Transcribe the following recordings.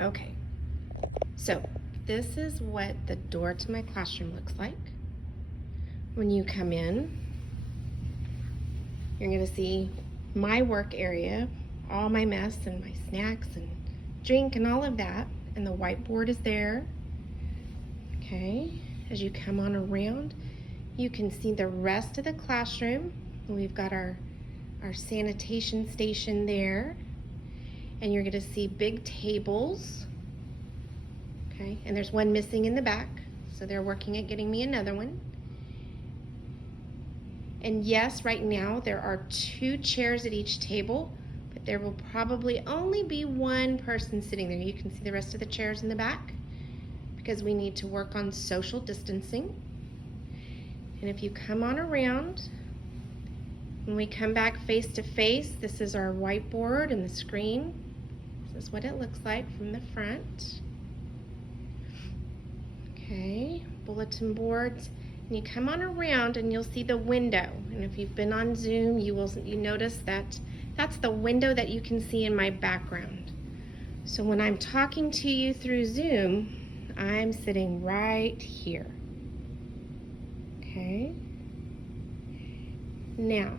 Okay, so this is what the door to my classroom looks like. When you come in, you're gonna see my work area, all my mess and my snacks and drink and all of that, and the whiteboard is there. Okay, as you come on around, you can see the rest of the classroom. We've got our sanitation station there, and you're gonna see big tables. Okay, and there's one missing in the back, so they're working at getting me another one. And yes, right now there are 2 chairs at each table, but there will probably only be one person sitting there. You can see the rest of the chairs in the back because we need to work on social distancing. And if you come on around, when we come back face to face, this is our whiteboard and the screen. This is what it looks like from the front. Okay, bulletin boards. And you come on around and you'll see the window. And if you've been on Zoom, you notice that that's the window that you can see in my background. So when I'm talking to you through Zoom, I'm sitting right here. Okay. Now,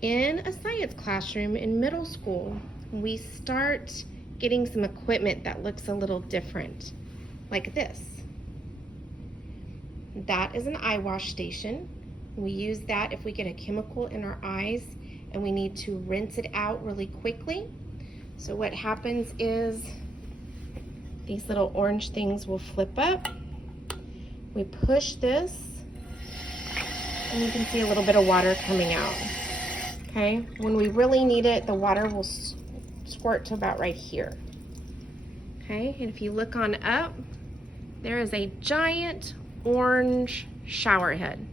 in a science classroom in middle school, we start getting some equipment that looks a little different, like this. That is an eye wash station. We use that if we get a chemical in our eyes and we need to rinse it out really quickly. So what happens is these little orange things will flip up. We push this and you can see a little bit of water coming out. Okay, when we really need it, the water will squirt to about right here. Okay, and if you look on up, there is a giant orange shower head.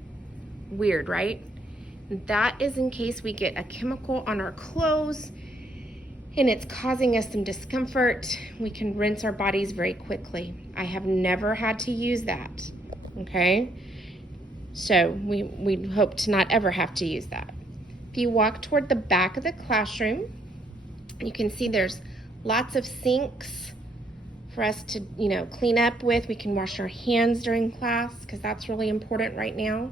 Weird, right? That is in case we get a chemical on our clothes and it's causing us some discomfort. We can rinse our bodies very quickly. I have never had to use that, okay? So we hope to not ever have to use that. If you walk toward the back of the classroom, you can see there's lots of sinks for us to, clean up with. We can wash our hands during class because that's really important right now.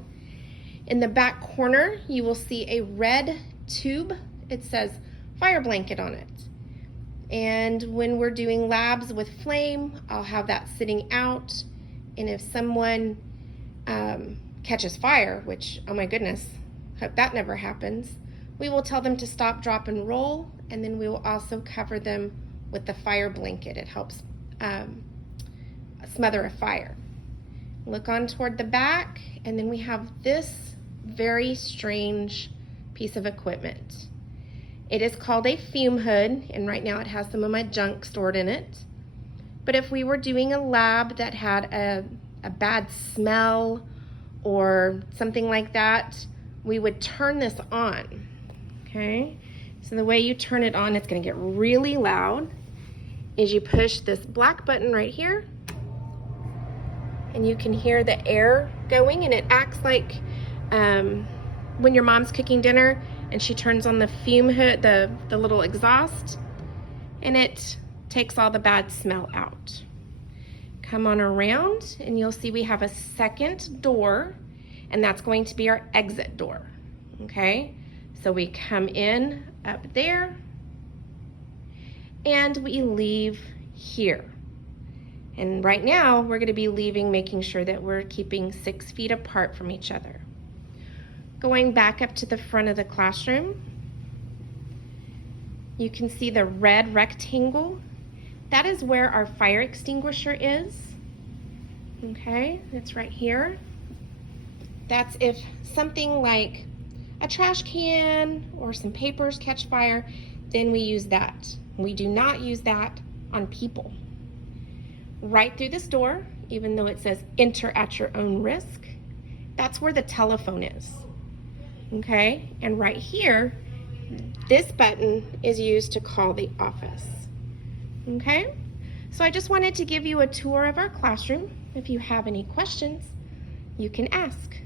In the back corner, you will see a red tube. It says fire blanket on it. And when we're doing labs with flame, I'll have that sitting out. And if someone catches fire, which, oh my goodness, hope that never happens, we will tell them to stop, drop, and roll. And then we will also cover them with the fire blanket. It helps smother a fire. Look on toward the back, and then we have this very strange piece of equipment. It is called a fume hood, and right now it has some of my junk stored in it. But if we were doing a lab that had a bad smell or something like that, we would turn this on, okay? So the way you turn it on, it's gonna get really loud, is you push this black button right here, and you can hear the air going, and it acts like when your mom's cooking dinner and she turns on the fume hood, the little exhaust, and it takes all the bad smell out. Come on around and you'll see we have a second door, and that's going to be our exit door, okay? So we come in up there and we leave here. And right now we're gonna be leaving, making sure that we're keeping 6 feet apart from each other. Going back up to the front of the classroom, you can see the red rectangle. That is where our fire extinguisher is. Okay, it's right here. That's if something like a trash can or some papers catch fire, then we use that. We do not use that on people. Right through this door, even though it says enter at your own risk, that's where the telephone is. Okay, and right here, this button is used to call the office. Okay, so I just wanted to give you a tour of our classroom. If you have any questions, you can ask.